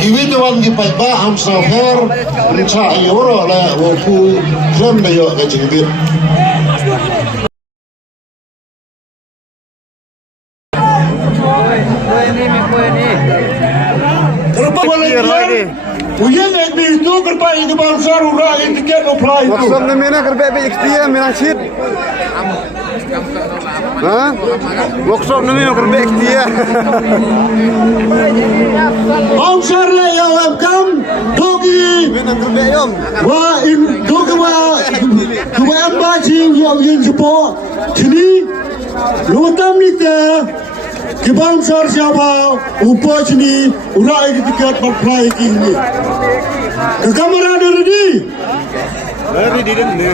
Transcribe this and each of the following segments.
Kiwit wan ki pai ba ham sa fer ri cha yoro la wo ku klem na yo ga jing bit Uyan ek bir tu kerpa ini bangsa ura tiket apply tu. Maksud ni mana kerja be XTM mana shit? Hah? Workshop ni mana kerja XTM? Bangsa le ya welcome. Dogi. Mana kerja yom? Wah in dogi wah. Dua embassy yang Jepun. Sini. Lutam ni te. Kibang sar siapa upah sini urai tiket apply kini. Kamera ready? Ready ni.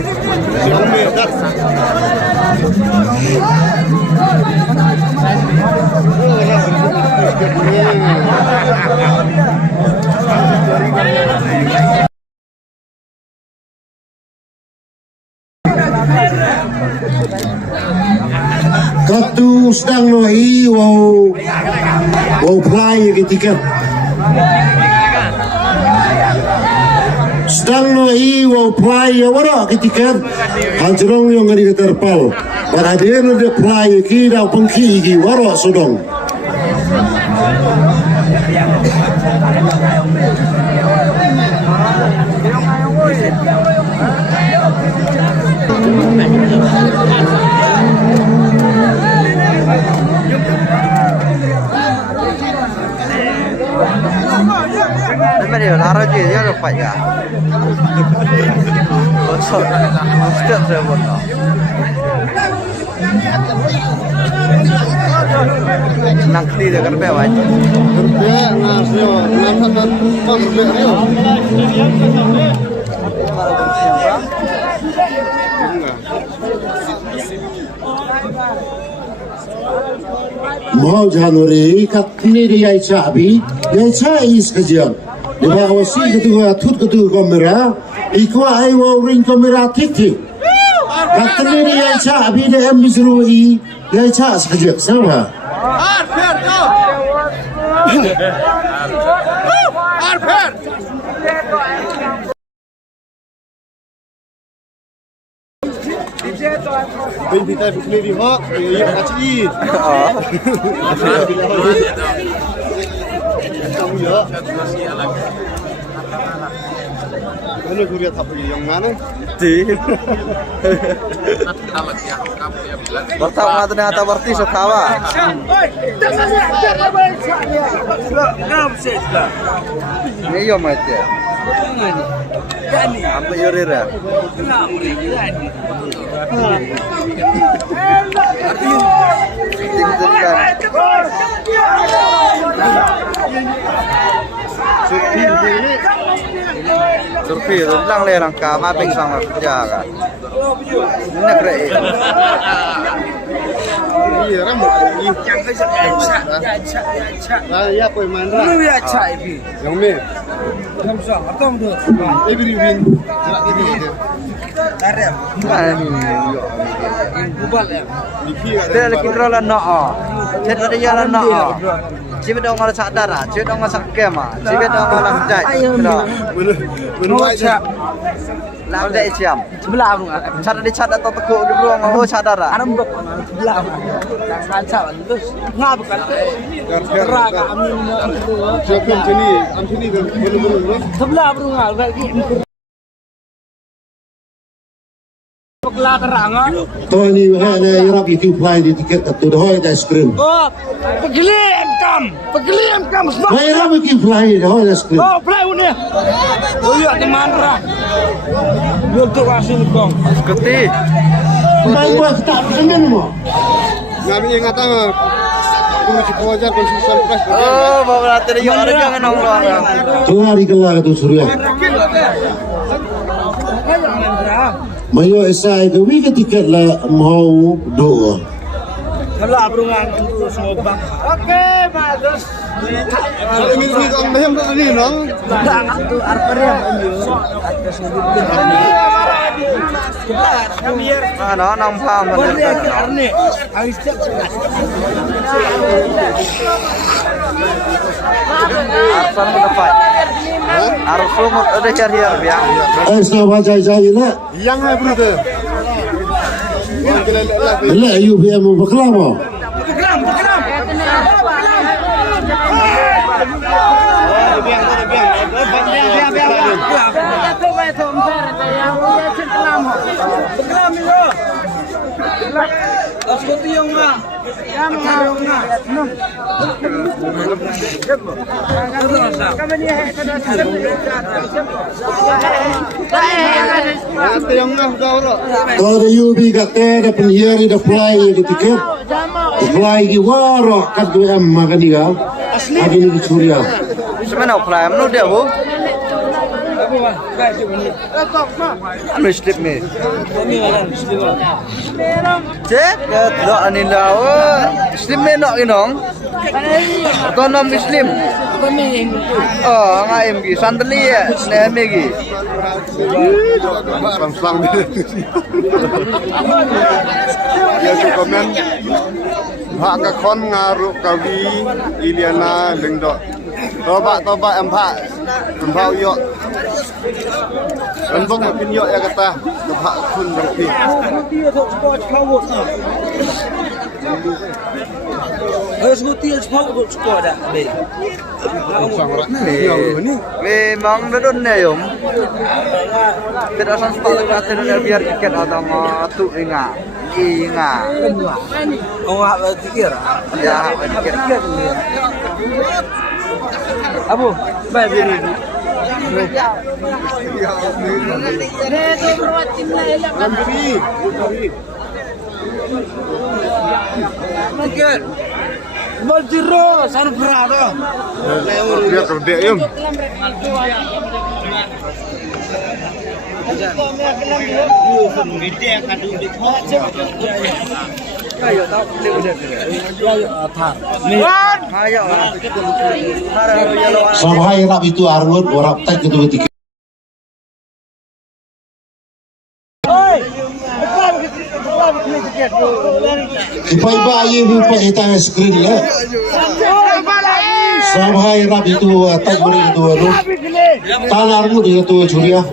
Katu sedang noi wow apply tiket. Sedang noi wow apply ya wara tiket. Hanjrong yang ngari terpal. Baradir de apply ki dah pengki ki wara sodong. Mấy điều nó gì chứ được phải cả. Vẫn sợ step rồi một đó. Nang đi được cái bé vậy. Kerja ngasih, ngasih pas kerja yo. Mau Januari kat ni dia cabi, dia is kerja. Dia bawa si ketua tut ketua kamera, ikwa ai wow ring kamera tik tik. Kat ni dia cabi dia misrui, dia cas kerja sama. Bin kita beli di hok, ya kaci. Kamu ya. Mana kuliah apa yang mana? Di. Pertama ternyata berarti sekawa. Ini yo mati. Apa yorira? Surfi lang le lang ka ma ping sang kerja kan. Ini kere. Iya, rambut ini. Nah, ya kau mana? Lu ya cai bi. Yang me. Kamu sang atau tu? Every win. Jelas ini. Karya. Kubal ya. Diki Dia lagi kerolan no. Dia ada jalan no. Cuma dong orang sadar ah, cuma dong orang sakem ah, cuma dong orang jai. Menurut saya. Lang dai siam. Sebelah aku. Cara di cadar atau tekuk di ruang oh cadar ah. Anam dok sebelah. Lang kaca terus ngap kan. Raga amin itu. Siapa sini? Am sini kan belum. Sebelah berungal lagi. Pekla terang ah. Tuh ni mana Arab itu apply di tiket tu dah ada screen. Oh, pegili MKM semua. Mai Arab itu apply dah ada screen. Oh, play ini. Oh ya di mana? Untuk wasil kong. Keti. Mai buat tak senang mo. Nabi yang kata aku masih pelajar konsultan pres. Oh, bawa berarti dia ada jangan nongkrong. Tu hari kelar tu suruh. Mayo esai ke wiki tiket la mau do. Kalau berungal itu semua bang. Oke, bagus. Ingin sih om bayam tak ni nong. Bang itu arperia banyu. Ano nang pam Boleh karena habis cek. Arsan ke depan. Harus lumut ada carrier biang. Sama jai lah. Yang hai brother. Lah you biar mau berkelama. Kalau you bi kata ada penyiar ada fly di tiket, fly di warok kat gue makan dia, ada ni curiya. Sebenarnya fly menurut dia bu. Anu slip ni. Cek lo anilah. Slip ni nak inong. Konom Muslim. Oh, ngaim gi sandali ya, neme gi. Selang ya su komen hak ka kon ngaruk kawi Iliana lengdok. Toba empat uyok. Enbong pin yok ya kata hak kun berpi. Harus guti sepau skor dah. Memang dedon ne yom. Tidak sampai kata dedon biar tiket atau tu ingat. Oh, apa tikir? Ya, tiket. Abu, baik ini. Tikir. Berjiro, sana berada. Dia kerja yum. Ayo tahu beli udah. Ayo. Sampai rap itu argut, orang tak gitu tiket. Ipa aye ni pa kita screen lah. Sampai rap itu tak beri itu aduh. Tanah argut itu curiya.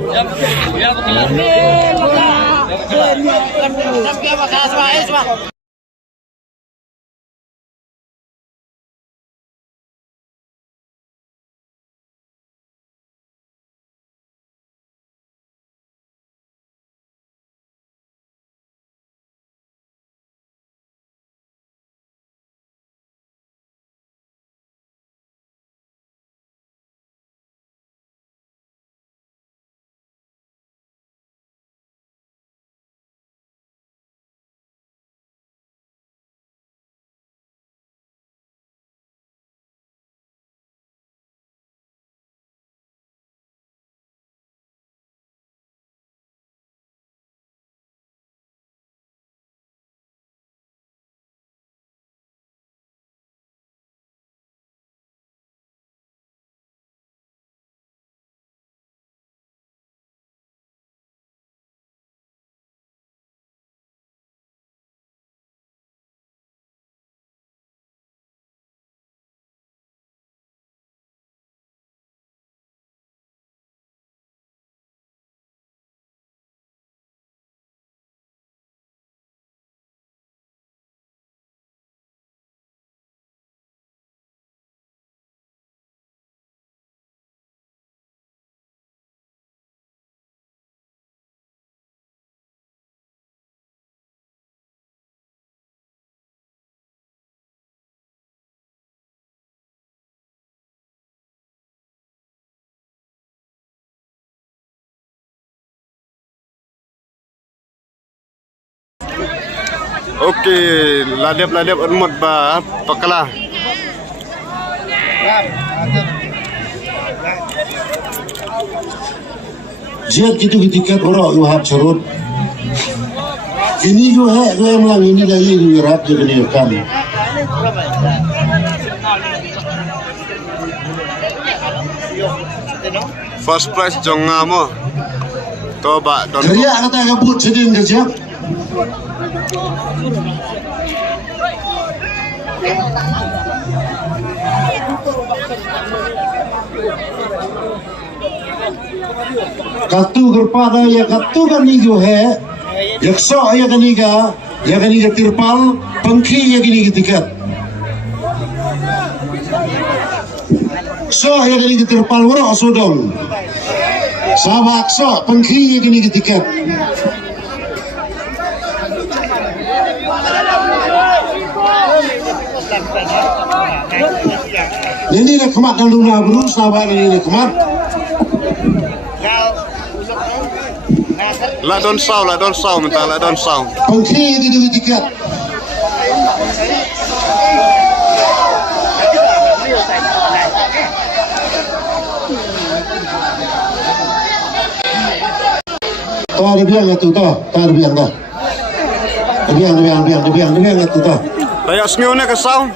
Okey, ladep emut ba pakalah. Jika gitu tiket orang you have cerut. Ini you have you melang ini lagi you rap je beli kan. First prize jongamo. Toba don. Teriak kata kabut sedin kerja. Katu gerpada ya katu kan ni jo hai. Yakso ya kaniga tirpal pangki ya kini tiket. So ya kini tirpal waro sodong. Sabak so pangki ya kini tiket. Ini nak kemat dan luna bro, sahabat ini nak kemat. La don sau mentang la don sau. Pangki di tiket. Toh ada biang tu toh, ada biang dah. Biang tu toh. Layak sengune ke sau.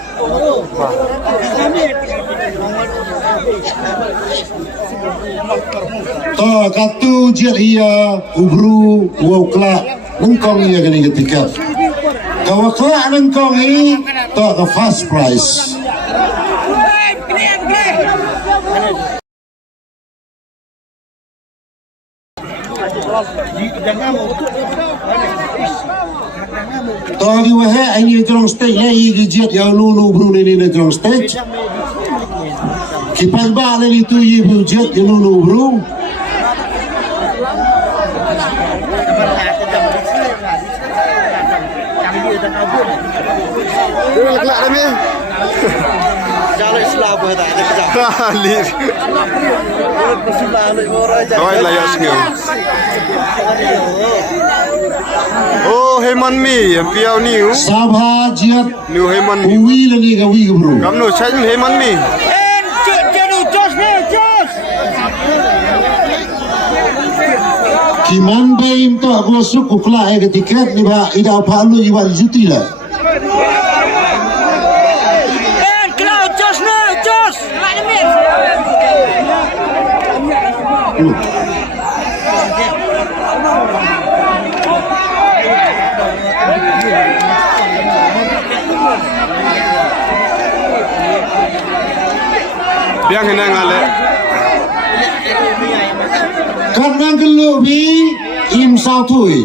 Toh katu jet ia ubru wokla nengkong ia kini tiket. Kalau kelak nengkong ini toh ke fast price. Toh di wahai ini terong stage ni jet yang nunu ubru ni terong stage. Kipas balik itu ibu jet yang nunu ubru. Kelak dah ni. Jalur Islam boleh tak? Ada kejap. Lir. Kau layak sengune. Oh, Heman mi, yang piau niu. Sabha jet Niu Heman mi. uwi lagi kawi ubru. Kamu cakap Heman mi. Kiman bayi tu aku masuk uklah ke tiket ni bah ida apa lu iwan juti lah. Biang kena ngale. Kadang kelubi im sautui.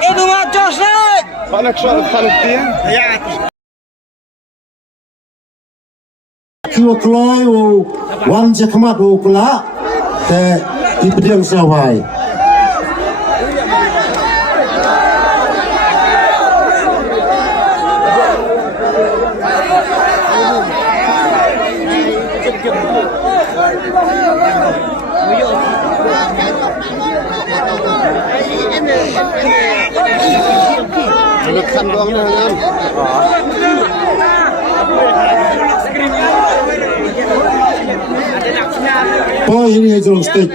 Ini macam ni. Panak suara panak dia. Kiwa kelai o wan jekamat o kela te ipediang sawai. Lekan doang dengan. Oh ini aja stage.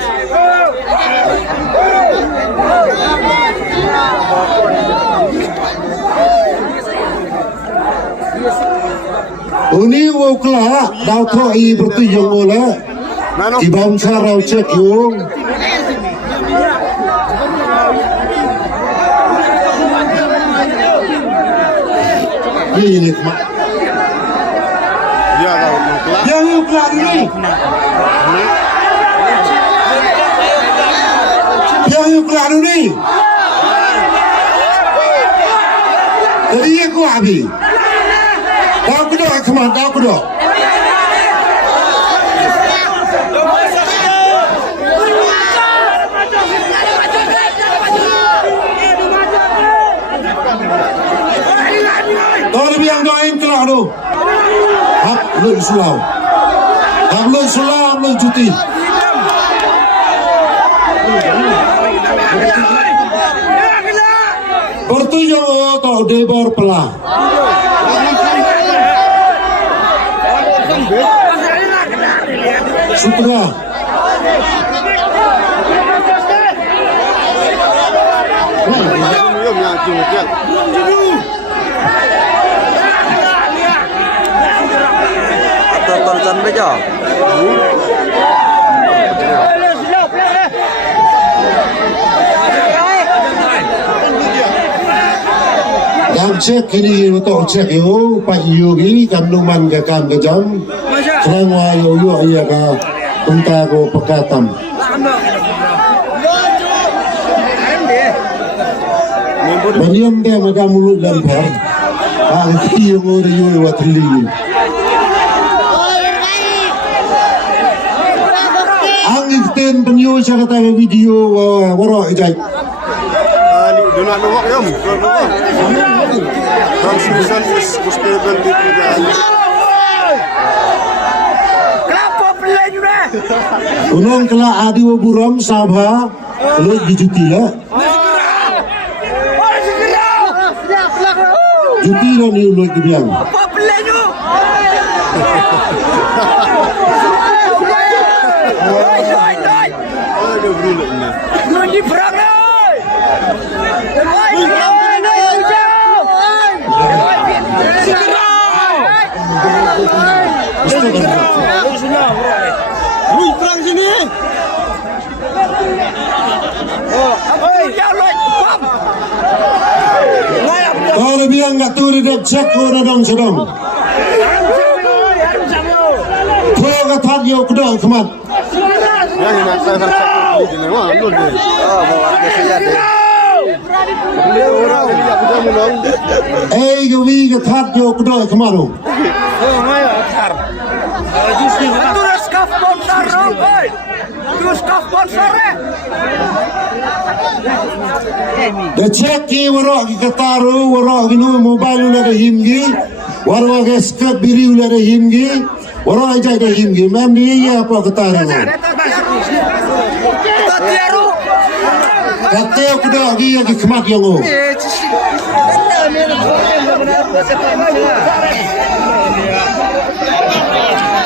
Uni wo kela dau tho I bertujung ola. Ibam sarau cek yung. Ini mak. Ya tahu kelak. Yang yung kela ini. Yang yung kela ini. Jadi aku habis. Kau kedok kemana? Kau kedok. Kau lebih yang doain kelak tu. Hak lu Islam. Hak lu Islam lu cuti. Bertujuh atau debar pelah. Sutra. Tonton bejo. Dan cek ini untuk cek yo pak yo ini kandungan ke kam ke jam serang wa yo iya ka unta ko pekatam Baniam dia maka mulut lempar aki yang ori yo wa tili angin ten penyo sa kata video waro ijai Do not know what yum. Transmission is sustainable with the Unong kala adi wa buram sabha lo juti la juti la ni lo dibiang Lui perang sini. kalau biang nggak turun dah cek orang dong sedang Pro katat yo kedong kemat Yang ini nak saya cakap ini wah lu ni. Oh, bawa ke saya deh. Dia orang ni aku dah mulai. gawi katat yo kedong kemat lo Terus kau sponsor, oi. Terus kau sponsor. dah cek ki warok ki kataru warok ki nu mobile lu ada himgi warok ke skat biri lu ada himgi warok aja ada himgi mem ni ya apa kataru kata yo kedong ki ya ki kemat yo ngo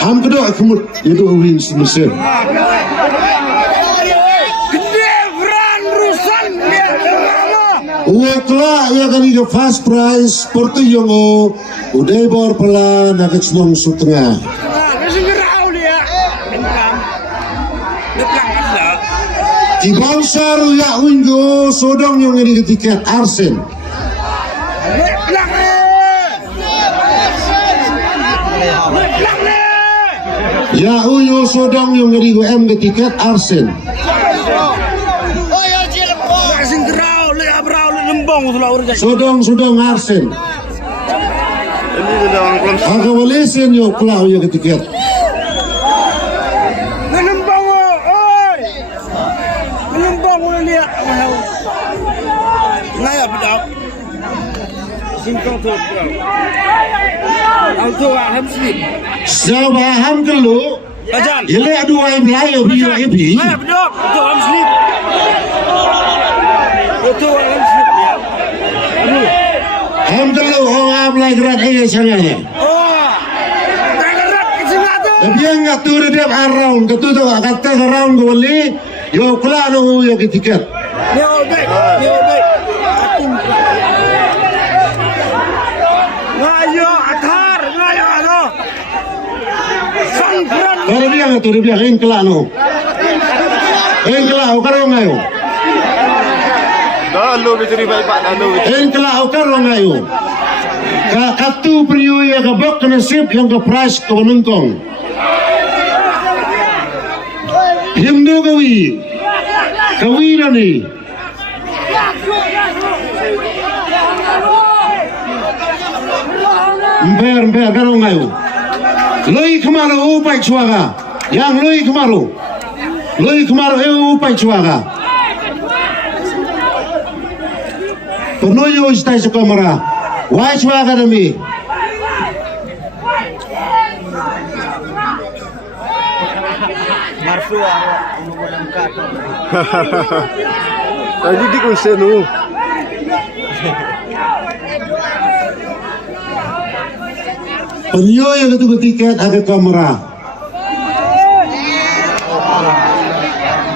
ham kedong kemut itu win mesin Uaklah ya kan iga fast price portu yongo udah bor pala nak senong sutengah. Di bangsa ya wingo sodong yang ini tiket arsen. Ya uyo sodong yang ini em tiket arsen. Sodong arsen. Ini sudah orang kelam. Aga walesen yo klau yo tiket. Siapa ham kelu? Ile adu ay blayo biyo epi. Ham kelu ham lay gerak ay sangane. Tapi enggak turun dia around, ketu kata around goli, yo klaro yo tiket. Kalau dia yang kelano, yang kelao karo ngayo, Dah lu dicuri baik pak dah lu. yang kelao karo ngayo. Katu priyo ya kabok nasib yang ke price ke menungkong. Himdo kawi ni. Emper karo ngayo. Loi kemaro upai cuaga, yang loi kemaro upai cuaga. Penuyo istai sekamera, wai cuaga demi. Tadi di kunsenu. Penyo yang itu tiket ada kamera.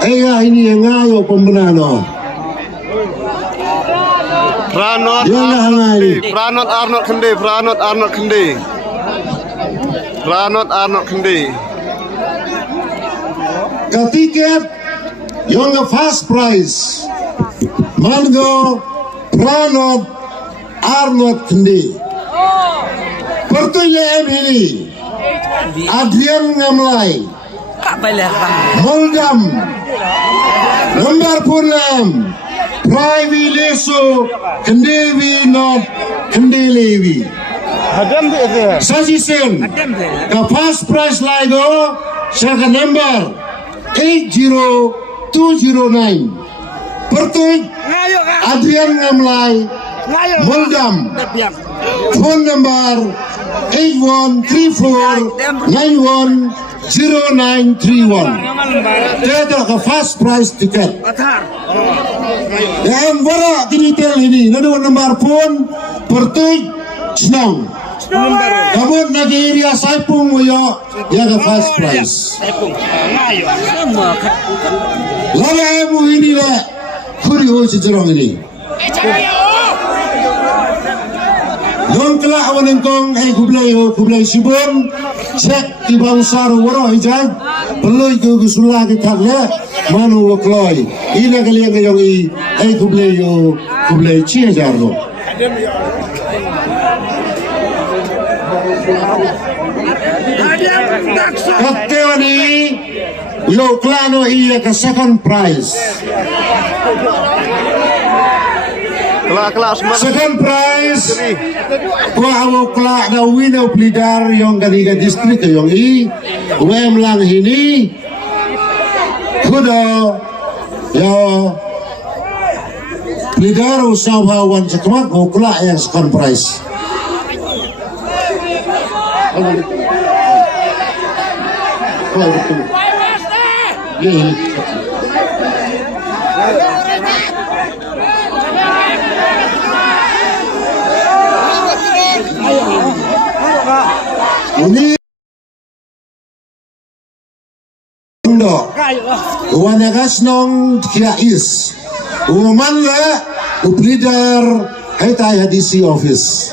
Ini yang ngayo pembenano. Pranot Arnold Kendi. Ketiket yang fast price. Mango, Pranot, Arnold Kendi. Pertanyaan ini Adrian Ngamlai Moldam Nomor Pulam Privileso Kendewi Not Kendelewi Sajisen The first prize Ligo Second number 80209 Pertanyaan Adrian Ngamlai Moldam phone number 8134910931 Dia ke fast price tiket dan wala detail ini nomor phone pertik senang kamu nagi area Saipung yo ya ke fast price lalu mu ini lah kuri ho sejarang ini Long kelak awan engkong kublai sibun cek di bangsa waro hijab perlu itu gusulah kita le manu wakloi ina kali yang kayong kublai cia jarno Katewani yo klano iya ke second prize second prize kuawo kelak na wino plidar yung ganiga district yung wem lang hini kudo yo plidar usahawan sekemak ko kelak yang second prize ini ndo wanagas nong kiais uman le uplidar hetai hadisi office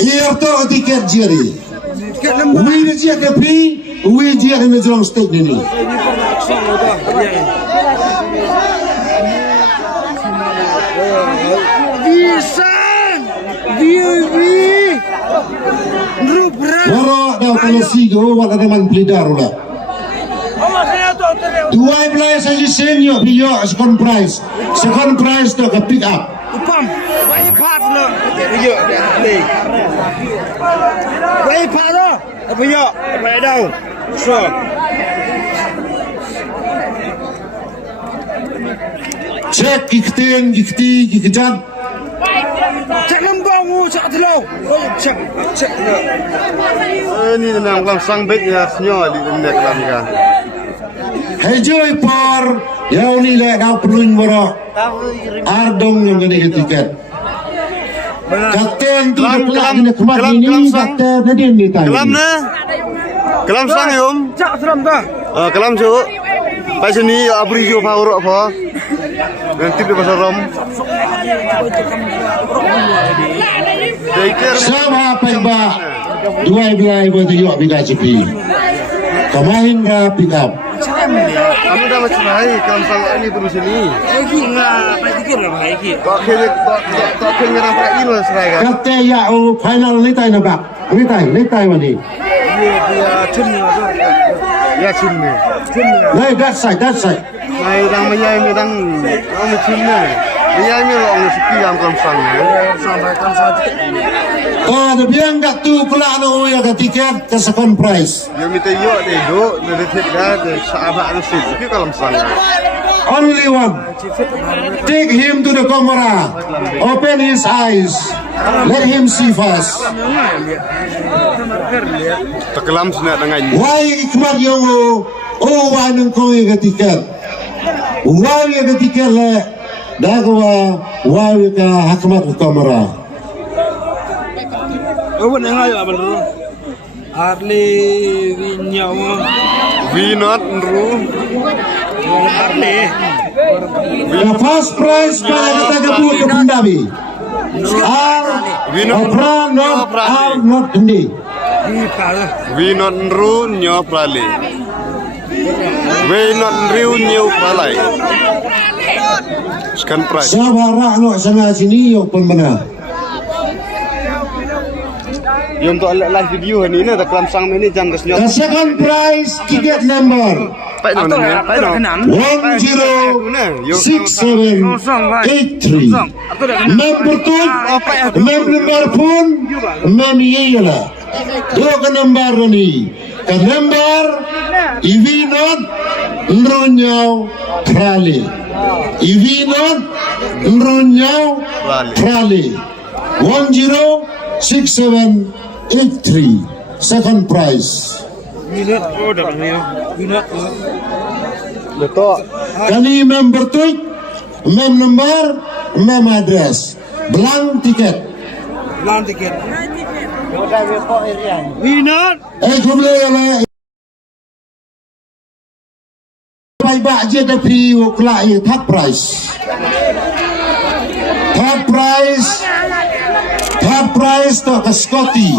iya to tiket jeri uwi dia tapi uwi dia di Majorong State ini waro daw kalasigo wala naman plidar ulah dua belas saja senior biyo second prize to ke pick up upam bayi pat lo biyo deh bayi pat lo biyo bayi daw so cek gikjan cek lembang cek telo cek ini nang langsung baik ya senyo di nek kan hejoi par yaw ni le daw perluin waro ardong yung gani tiket katen tu kelak ni kemat ini katen nadin ni tayo kelam sang yum cek seram dah kelam cu pas ini abri jo fauro apa nanti di pasar rom sama apa iba dua belas buat yuk biga cepi kemahin ga pick up kamu dah macam mana kelam sang ini terus ini lagi enggak pikir lah lagi kok kena nampak ini lah serai kan kate ya final ni tayo na bak ni tayo mani dia cun ya sini Hey, that side. mai đang menyai medang orang macam ni menyai ni orang sepi yang kelam sang sampai kan saat Oh, the biang kat tu kelak no ya ke tiket ke second prize. dia minta yo deh duk dari tiket dah sahabat rusik tapi kelam sang Only one. Take him to the camera. Open his eyes. Let him see first. terkelam senak dengan Why ikmat yung why nung kong ya ke tiket. Why ya ke tiket le. Dagwa why ka hakmat ke kamera. oh nang ayo abang Arli Winyawa we not ru Arli The first prize para kita gabung ke Pundabi. Not hindi. we not ru nyo prale We not real new palai. Second price. Siapa rakno sana sini yo pun mana. Yung untuk live video ni na dalam sang ni jam kesnya. The second prize ticket number Pai no na, pai no. 106783. Number 2, number pun memiyela. Dua ke number ni. Ke number Ivinod Nronyau Prali. Ivinod Nronyau Prali. 106783. Second prize. Betul. Kani member tweet, mem number, mem address. Blank ticket. Kumle yale. Pai ba je da pri ukla ye third prize. Third prize to ka Scotty.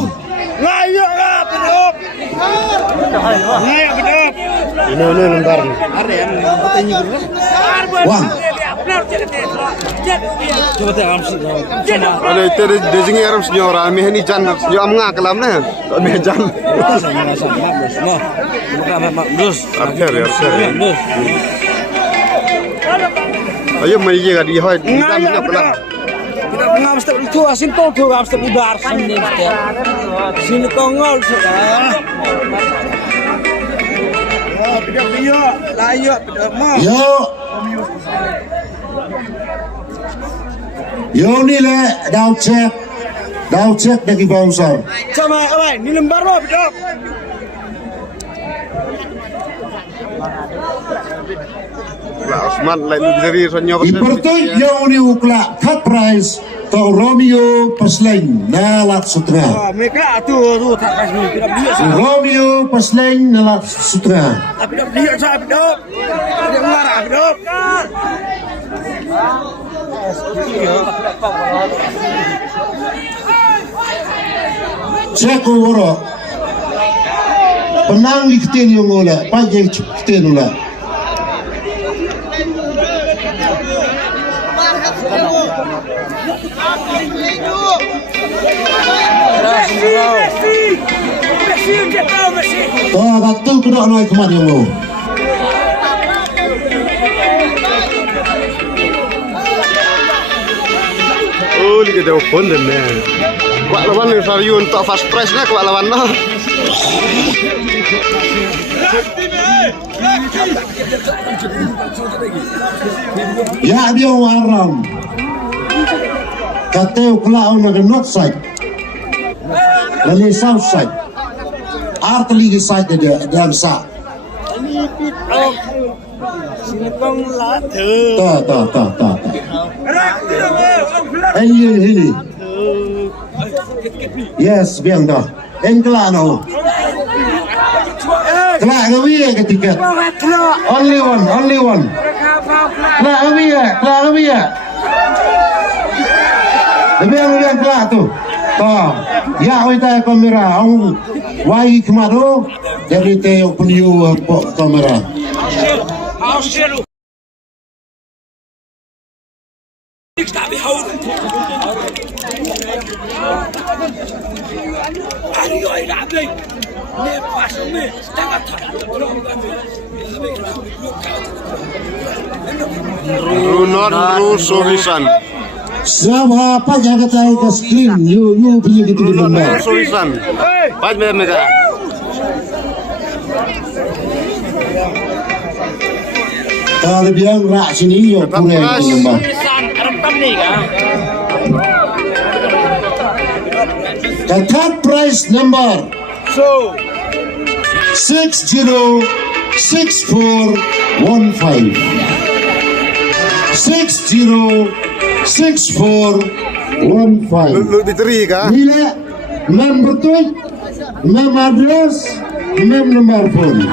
Ini lembar ni. One. Ada itu desingi Arab senyora, meh ni jan, senyora menga kelam na, meh jan. Arter. Ayo mari je gadi hoy, kita minyak kelam. Ngam step itu asin to ngam step udar sini step. Sini tongol sudah. Yo ni le down check dari bouncer. Sama apa? Ni lembar lo bidok. Lah Osman lain dari senyora. Ipertoy yo ni ukla third prize to Romeo Pasleng na lat sutra. Mereka tu tak kasih tidak dia. Romeo Pasleng na lat sutra. Tapi dia saya bidok. Dia mengarah bidok. Check over. Penang diketin yung ula, pajang diketin ula. Toh, batul kena noy kemana yung lo? Oh, lihat dia pun deh. Kuat lawan ni Saryu untuk fast price na kuat lawan na. Ya dia waram. Kateu kelau na ke north side. Lali south side. Artli ke side dia sa. Ta. Hili. Yes, biang dah. Engkelano. Kelak kami ya ketika. Only one. Kelak kami ya. Biang kelak tu. Ya, kita kamera. Ang wai kemado. Jadi te peniu kamera. Runor Rusovisan. Siapa apa jaga tahu ke screen? You punya gitu di lembar. Rusovisan. Pas mereka. Kalau biang rak sini yo pura di lembar. The third prize number 606415. 606415. Lu diteri kah? Nilai member tweet, mem address, mem nomor phone.